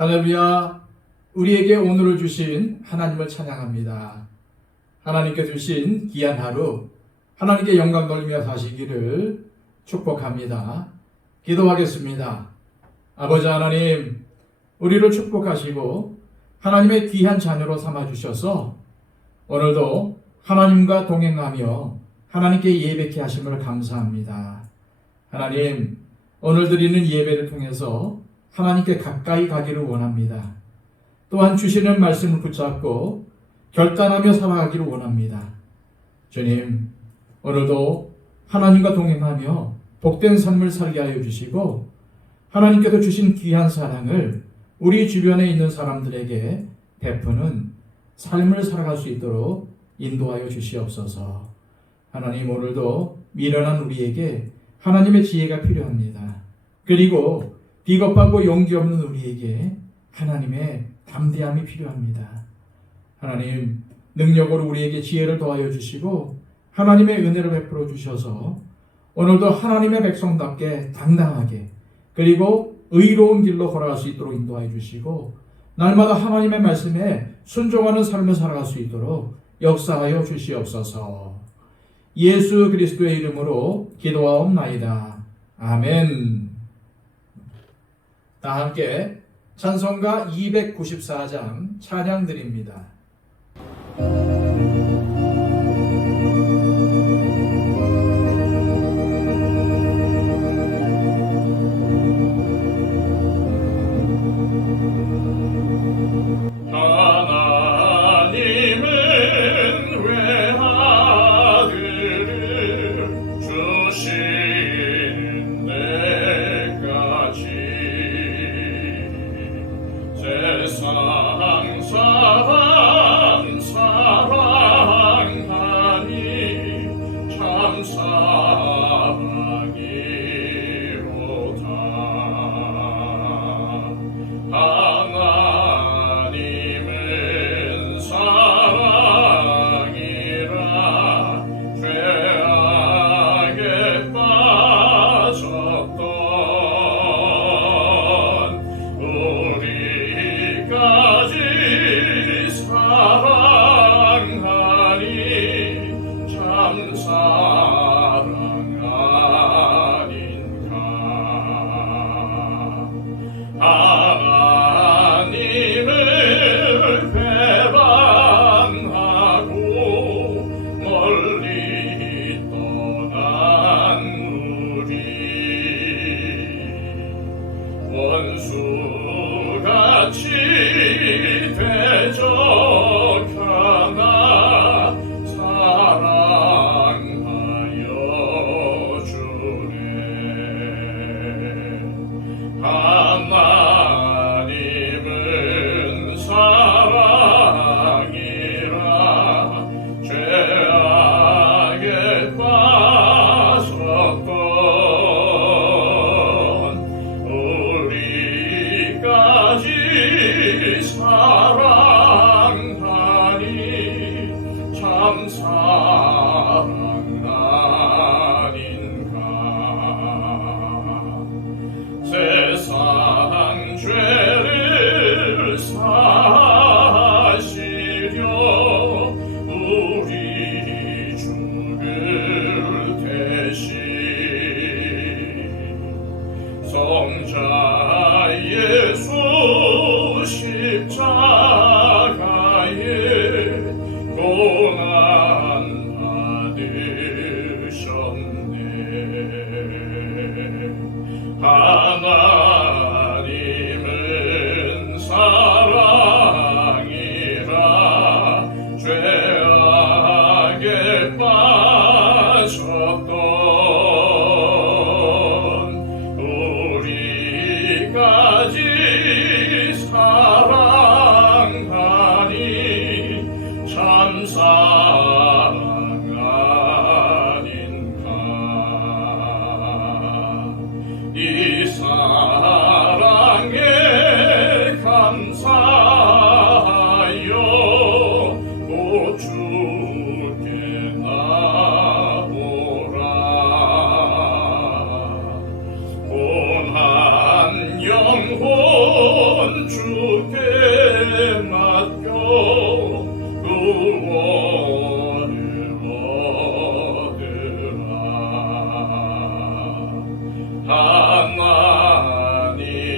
할렐루야. 우리에게 오늘을 주신 하나님을 찬양합니다. 하나님께 주신 귀한 하루, 하나님께 영광 돌리며 사시기를 축복합니다. 기도하겠습니다. 아버지 하나님, 우리를 축복하시고 하나님의 귀한 자녀로 삼아주셔서 오늘도 하나님과 동행하며 하나님께 예배케 하심을 감사합니다. 하나님, 오늘 드리는 예배를 통해서 하나님께 가까이 가기를 원합니다. 또한 주시는 말씀을 붙잡고 결단하며 살아가기를 원합니다. 주님, 오늘도 하나님과 동행하며 복된 삶을 살게 하여 주시고 하나님께서 주신 귀한 사랑을 우리 주변에 있는 사람들에게 베푸는 삶을 살아갈 수 있도록 인도하여 주시옵소서. 하나님, 오늘도 미련한 우리에게 하나님의 지혜가 필요합니다. 그리고 비겁하고 용기 없는 우리에게 하나님의 담대함이 필요합니다. 하나님, 능력으로 우리에게 지혜를 더하여 주시고 하나님의 은혜를 베풀어 주셔서 오늘도 하나님의 백성답게 당당하게 그리고 의로운 길로 걸어갈 수 있도록 인도하여 주시고 날마다 하나님의 말씀에 순종하는 삶을 살아갈 수 있도록 역사하여 주시옵소서. 예수 그리스도의 이름으로 기도하옵나이다. 아멘. 다 함께 찬송가 294장 찬양 드립니다.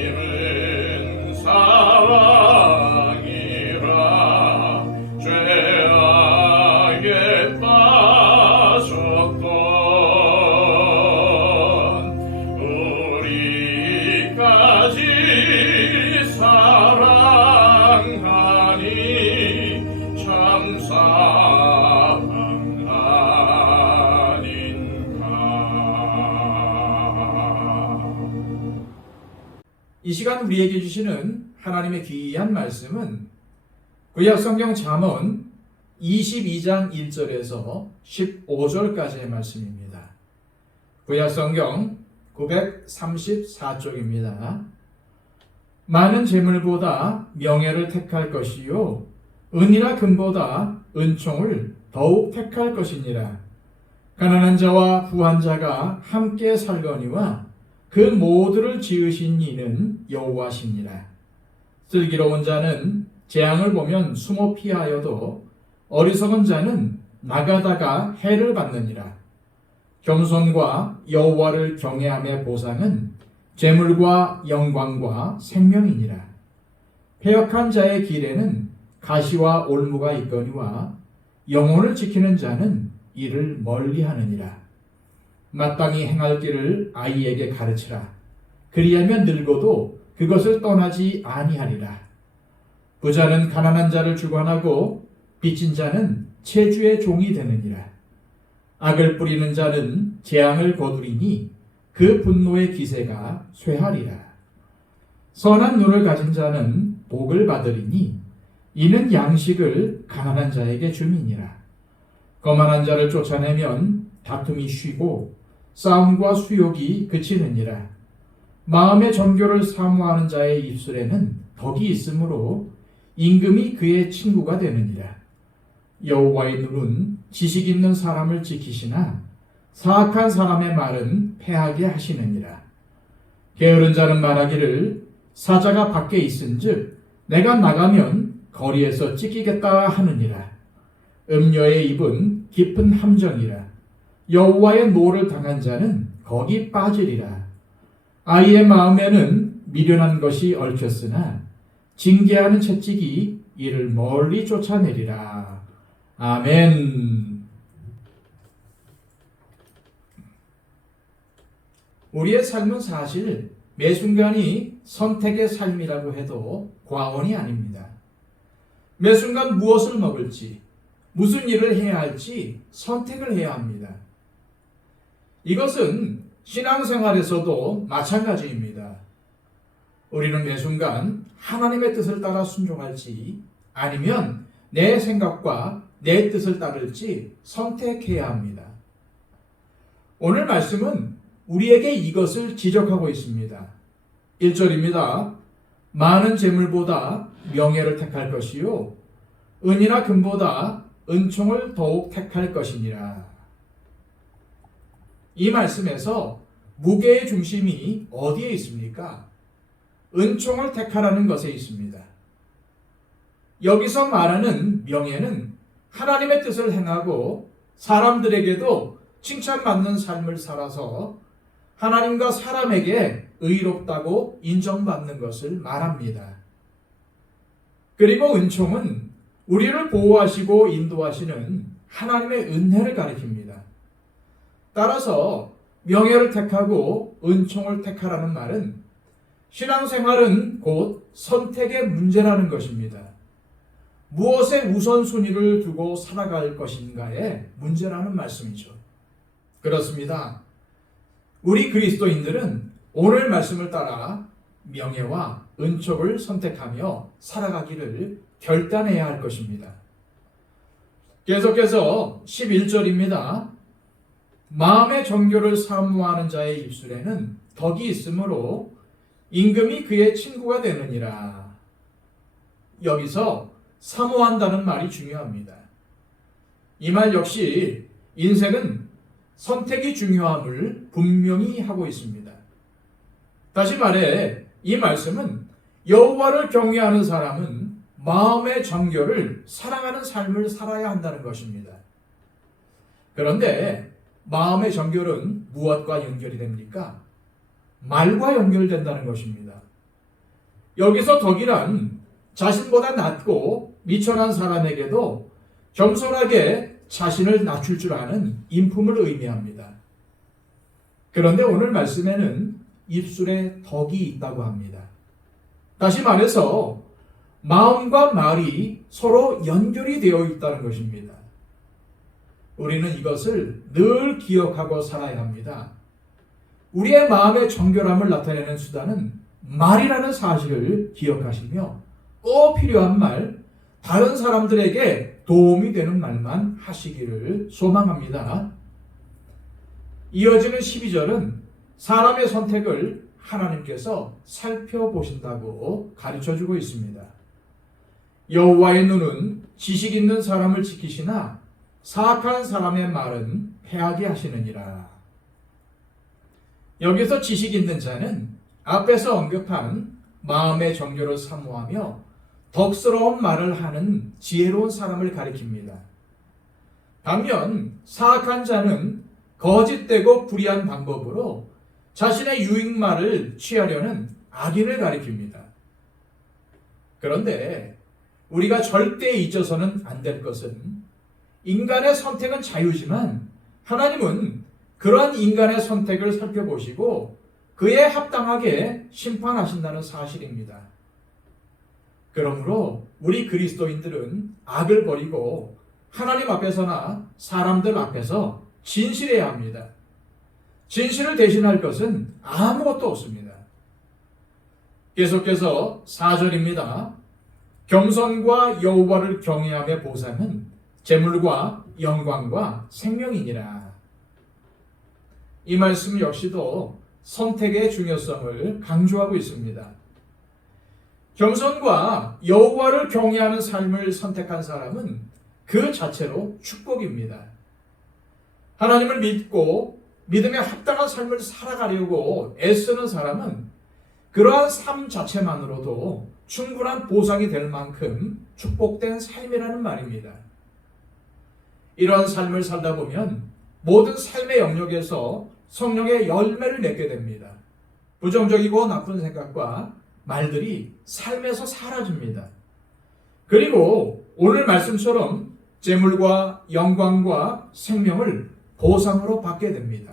하나님은 사랑이라 죄악에 빠졌던 우리까지 사랑하니 참 사랑 이 시간 우리에게 주시는 하나님의 귀한 말씀은 구약성경 잠언 22장 1절에서 15절까지의 말씀입니다. 구약성경 934쪽입니다. 많은 재물보다 명예를 택할 것이요 은이나 금보다 은총을 더욱 택할 것이니라. 가난한 자와 부한 자가 함께 살거니와 그 모두를 지으신 이는 여호와시니라. 슬기로운 자는 재앙을 보면 숨어 피하여도 어리석은 자는 나가다가 해를 받느니라. 겸손과 여호와를 경외함의 보상은 재물과 영광과 생명이니라. 패역한 자의 길에는 가시와 올무가 있거니와 영혼을 지키는 자는 이를 멀리하느니라. 마땅히 행할 길을 아이에게 가르치라. 그리하면 늙어도 그것을 떠나지 아니하리라. 부자는 가난한 자를 주관하고 빚진 자는 채주의 종이 되느니라. 악을 뿌리는 자는 재앙을 거두리니 그 분노의 기세가 쇠하리라. 선한 눈을 가진 자는 복을 받으리니 이는 양식을 가난한 자에게 줌이니라. 거만한 자를 쫓아내면 다툼이 쉬고 싸움과 수욕이 그치느니라. 마음의 정교를 사모하는 자의 입술에는 덕이 있으므로 임금이 그의 친구가 되느니라. 여호와의 눈은 지식 있는 사람을 지키시나 사악한 사람의 말은 패하게 하시느니라. 게으른 자는 말하기를 사자가 밖에 있은즉 내가 나가면 거리에서 찢기겠다 하느니라. 음녀의 입은 깊은 함정이라. 여호와의 노를 당한 자는 거기 빠지리라. 아이의 마음에는 미련한 것이 얽혔으나 징계하는 채찍이 이를 멀리 쫓아내리라. 아멘. 우리의 삶은 사실 매 순간이 선택의 삶이라고 해도 과언이 아닙니다. 매 순간 무엇을 먹을지, 무슨 일을 해야 할지 선택을 해야 합니다. 이것은 신앙생활에서도 마찬가지입니다. 우리는 매 순간 하나님의 뜻을 따라 순종할지 아니면 내 생각과 내 뜻을 따를지 선택해야 합니다. 오늘 말씀은 우리에게 이것을 지적하고 있습니다. 1절입니다. 많은 재물보다 명예를 택할 것이요 은이나 금보다 은총을 더욱 택할 것이니라. 이 말씀에서 무게의 중심이 어디에 있습니까? 은총을 택하라는 것에 있습니다. 여기서 말하는 명예는 하나님의 뜻을 행하고 사람들에게도 칭찬받는 삶을 살아서 하나님과 사람에게 의롭다고 인정받는 것을 말합니다. 그리고 은총은 우리를 보호하시고 인도하시는 하나님의 은혜를 가리킵니다. 따라서 명예를 택하고 은총을 택하라는 말은 신앙생활은 곧 선택의 문제라는 것입니다. 무엇에 우선순위를 두고 살아갈 것인가의 문제라는 말씀이죠. 그렇습니다. 우리 그리스도인들은 오늘 말씀을 따라 명예와 은총을 선택하며 살아가기를 결단해야 할 것입니다. 계속해서 11절입니다. 마음의 정교를 사모하는 자의 입술에는 덕이 있으므로 임금이 그의 친구가 되느니라. 여기서 사모한다는 말이 중요합니다. 이 말 역시 인생은 선택이 중요함을 분명히 하고 있습니다. 다시 말해 이 말씀은 여호와를 경외하는 사람은 마음의 정결을 사랑하는 삶을 살아야 한다는 것입니다. 그런데 마음의 정결은 무엇과 연결이 됩니까? 말과 연결된다는 것입니다. 여기서 덕이란 자신보다 낮고 미천한 사람에게도 겸손하게 자신을 낮출 줄 아는 인품을 의미합니다. 그런데 오늘 말씀에는 입술에 덕이 있다고 합니다. 다시 말해서 마음과 말이 서로 연결이 되어 있다는 것입니다. 우리는 이것을 늘 기억하고 살아야 합니다. 우리의 마음의 정결함을 나타내는 수단은 말이라는 사실을 기억하시며 꼭 필요한 말, 다른 사람들에게 도움이 되는 말만 하시기를 소망합니다. 이어지는 12절은 사람의 선택을 하나님께서 살펴보신다고 가르쳐주고 있습니다. 여호와의 눈은 지식 있는 사람을 지키시나 사악한 사람의 말은 패하게 하시느니라. 여기서 지식 있는 자는 앞에서 언급한 마음의 정결을 사모하며 덕스러운 말을 하는 지혜로운 사람을 가리킵니다. 반면 사악한 자는 거짓되고 불의한 방법으로 자신의 유익말을 취하려는 악인을 가리킵니다. 그런데 우리가 절대 잊어서는 안 될 것은 인간의 선택은 자유지만 하나님은 그러한 인간의 선택을 살펴보시고 그에 합당하게 심판하신다는 사실입니다. 그러므로 우리 그리스도인들은 악을 버리고 하나님 앞에서나 사람들 앞에서 진실해야 합니다. 진실을 대신할 것은 아무것도 없습니다. 계속해서 4절입니다. 겸손과 여호와를 경외함의 보상은 재물과 영광과 생명이니라. 이 말씀 역시도 선택의 중요성을 강조하고 있습니다. 겸손과 여호와를 경외하는 삶을 선택한 사람은 그 자체로 축복입니다. 하나님을 믿고 믿음에 합당한 삶을 살아가려고 애쓰는 사람은 그러한 삶 자체만으로도 충분한 보상이 될 만큼 축복된 삶이라는 말입니다. 이러한 삶을 살다 보면 모든 삶의 영역에서 성령의 열매를 맺게 됩니다. 부정적이고 나쁜 생각과 말들이 삶에서 사라집니다. 그리고 오늘 말씀처럼 재물과 영광과 생명을 보상으로 받게 됩니다.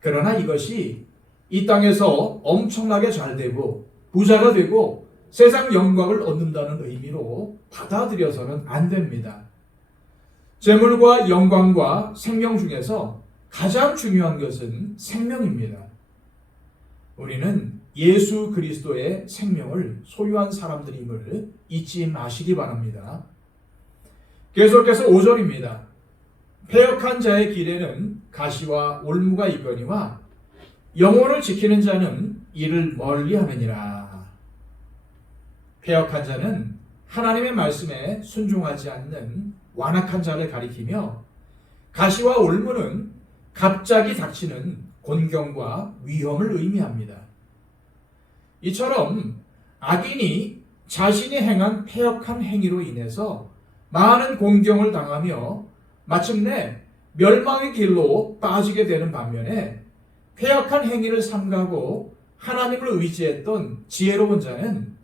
그러나 이것이 이 땅에서 엄청나게 잘 되고 부자가 되고 세상 영광을 얻는다는 의미로 받아들여서는 안 됩니다. 재물과 영광과 생명 중에서 가장 중요한 것은 생명입니다. 우리는 예수 그리스도의 생명을 소유한 사람들임을 잊지 마시기 바랍니다. 계속해서 5절입니다. 패역한 자의 길에는 가시와 올무가 있거니와 영혼을 지키는 자는 이를 멀리하느니라. 패역한 자는 하나님의 말씀에 순종하지 않는 완악한 자를 가리키며 가시와 올무는 갑자기 닥치는 곤경과 위험을 의미합니다. 이처럼 악인이 자신이 행한 패역한 행위로 인해서 많은 곤경을 당하며 마침내 멸망의 길로 빠지게 되는 반면에 패역한 행위를 삼가고 하나님을 의지했던 지혜로운 자는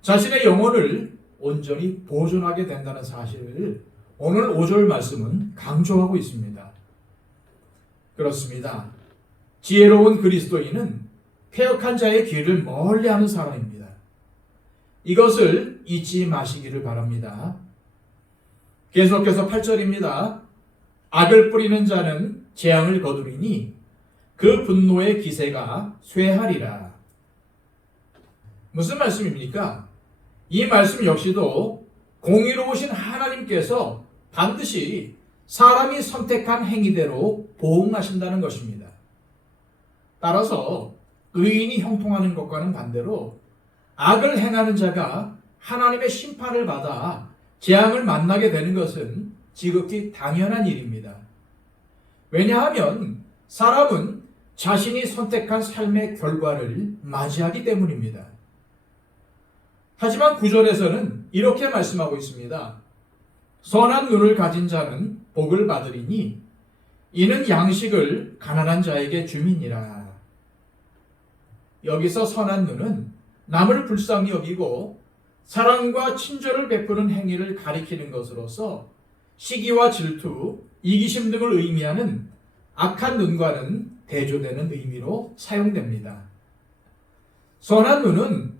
자신의 영혼을 온전히 보존하게 된다는 사실을 오늘 5절 말씀은 강조하고 있습니다. 그렇습니다. 지혜로운 그리스도인은 패역한 자의 길을 멀리하는 사람입니다. 이것을 잊지 마시기를 바랍니다. 계속해서 8절입니다. 악을 뿌리는 자는 재앙을 거두리니 그 분노의 기세가 쇠하리라. 무슨 말씀입니까? 이 말씀 역시도 공의로우신 하나님께서 반드시 사람이 선택한 행위대로 보응하신다는 것입니다. 따라서 의인이 형통하는 것과는 반대로 악을 행하는 자가 하나님의 심판을 받아 재앙을 만나게 되는 것은 지극히 당연한 일입니다. 왜냐하면 사람은 자신이 선택한 삶의 결과를 맞이하기 때문입니다. 하지만 9절에서는 이렇게 말씀하고 있습니다. 선한 눈을 가진 자는 복을 받으리니 이는 양식을 가난한 자에게 줌이니라. 여기서 선한 눈은 남을 불쌍히 여기고 사랑과 친절을 베푸는 행위를 가리키는 것으로서 시기와 질투, 이기심 등을 의미하는 악한 눈과는 대조되는 의미로 사용됩니다. 선한 눈은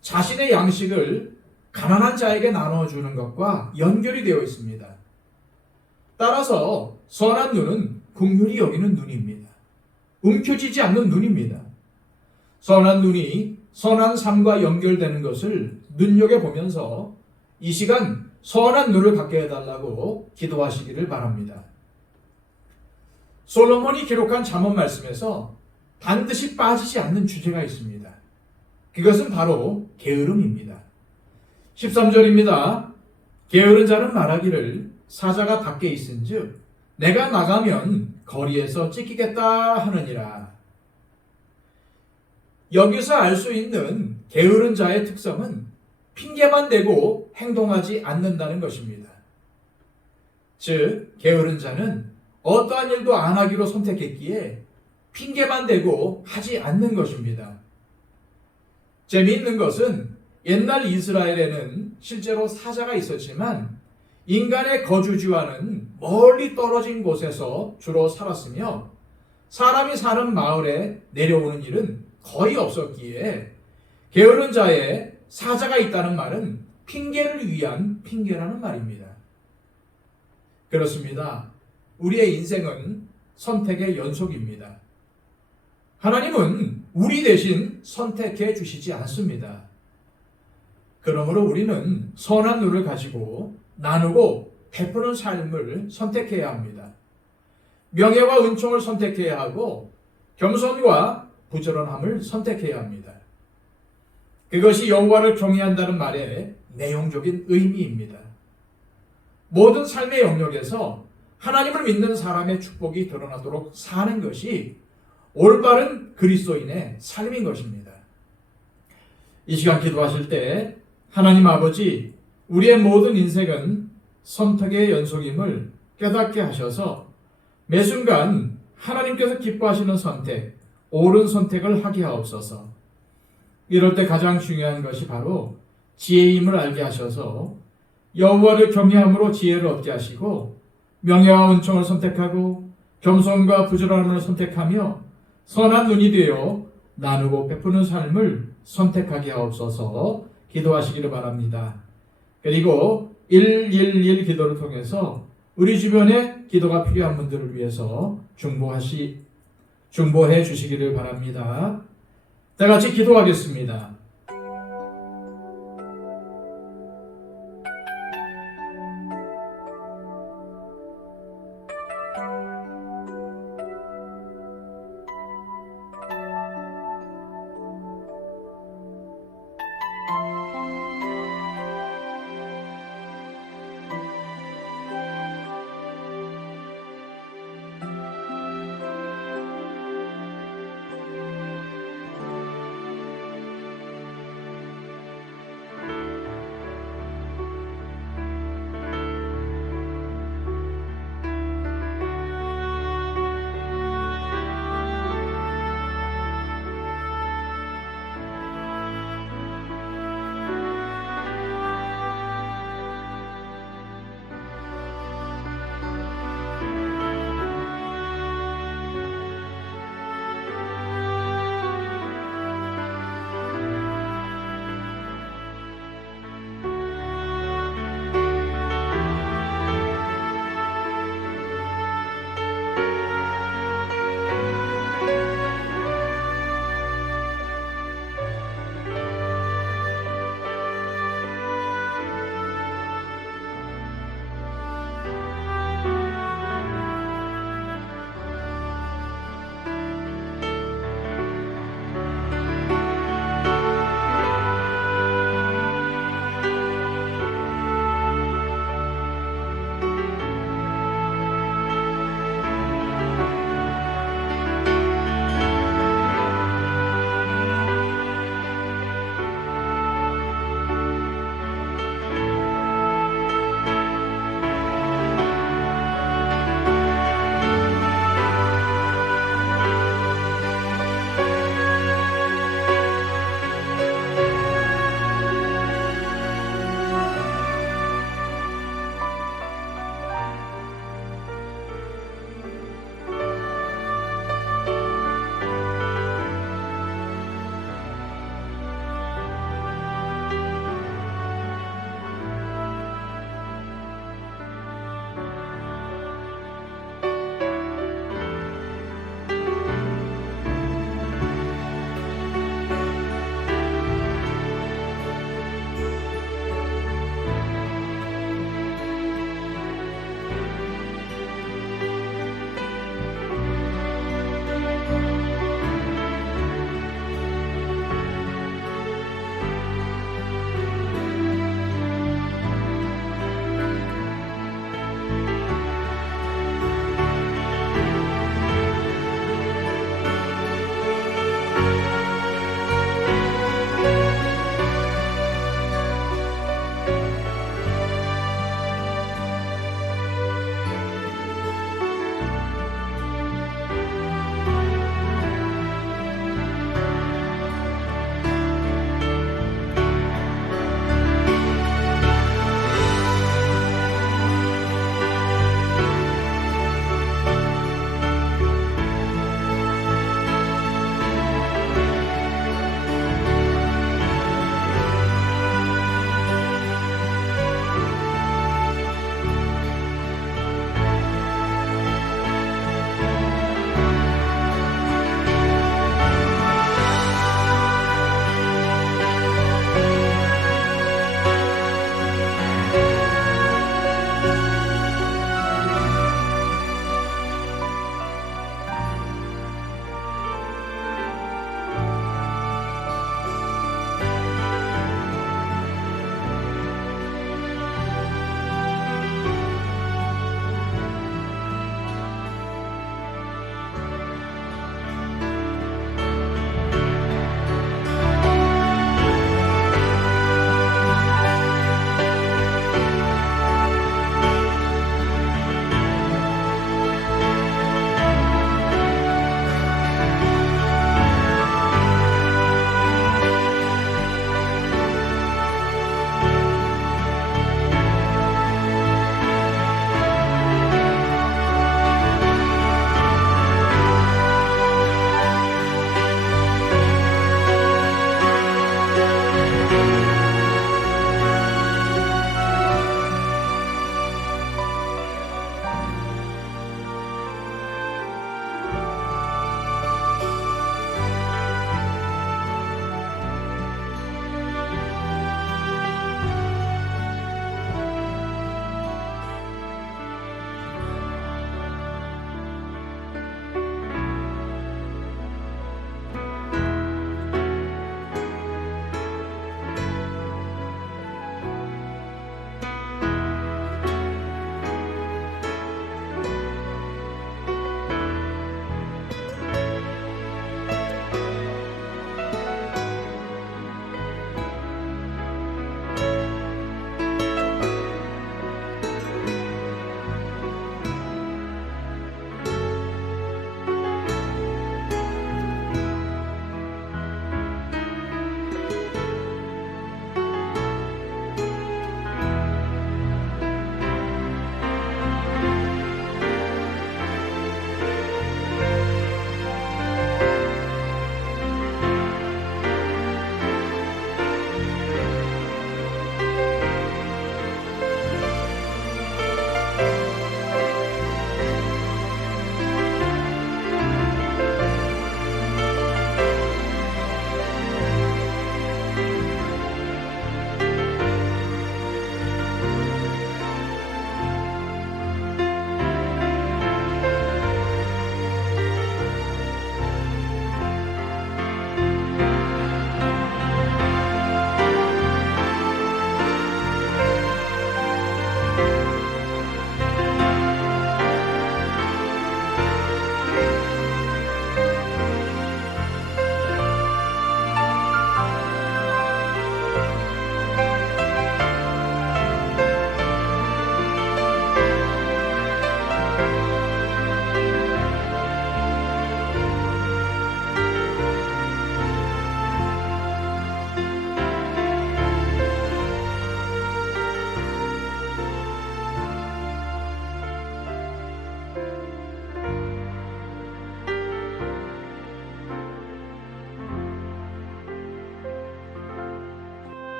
자신의 양식을 가난한 자에게 나눠주는 것과 연결이 되어 있습니다. 따라서 선한 눈은 긍휼히 여기는 눈입니다. 움켜쥐지 않는 눈입니다. 선한 눈이 선한 삶과 연결되는 것을 눈여겨보면서 이 시간 선한 눈을 갖게 해달라고 기도하시기를 바랍니다. 솔로몬이 기록한 잠언 말씀에서 반드시 빠지지 않는 주제가 있습니다. 그것은 바로 게으름입니다. 13절입니다. 게으른 자는 말하기를 사자가 밖에 있은즉 내가 나가면 거리에서 찢기겠다 하느니라. 여기서 알 수 있는 게으른 자의 특성은 핑계만 대고 행동하지 않는다는 것입니다. 즉, 게으른 자는 어떠한 일도 안 하기로 선택했기에 핑계만 대고 하지 않는 것입니다. 재미있는 것은 옛날 이스라엘에는 실제로 사자가 있었지만 인간의 거주지와는 멀리 떨어진 곳에서 주로 살았으며 사람이 사는 마을에 내려오는 일은 거의 없었기에 게으른 자의 사자가 있다는 말은 핑계를 위한 핑계라는 말입니다. 그렇습니다. 우리의 인생은 선택의 연속입니다. 하나님은 우리 대신 선택해 주시지 않습니다. 그러므로 우리는 선한 눈을 가지고 나누고 베푸는 삶을 선택해야 합니다. 명예와 은총을 선택해야 하고 겸손과 부지런함을 선택해야 합니다. 그것이 여호와를 경외한다는 말의 내용적인 의미입니다. 모든 삶의 영역에서 하나님을 믿는 사람의 축복이 드러나도록 사는 것이 올바른 그리스도인의 삶인 것입니다. 이 시간 기도하실 때 하나님 아버지, 우리의 모든 인생은 선택의 연속임을 깨닫게 하셔서 매 순간 하나님께서 기뻐하시는 선택, 옳은 선택을 하게 하옵소서. 이럴 때 가장 중요한 것이 바로 지혜임을 알게 하셔서 여호와를 경외함으로 지혜를 얻게 하시고 명예와 은총을 선택하고 겸손과 부지런함을 선택하며 선한 눈이 되어 나누고 베푸는 삶을 선택하게 하옵소서. 기도하시기를 바랍니다. 그리고 111 기도를 통해서 우리 주변에 기도가 필요한 분들을 위해서 중보해 주시기를 바랍니다. 다 같이 기도하겠습니다.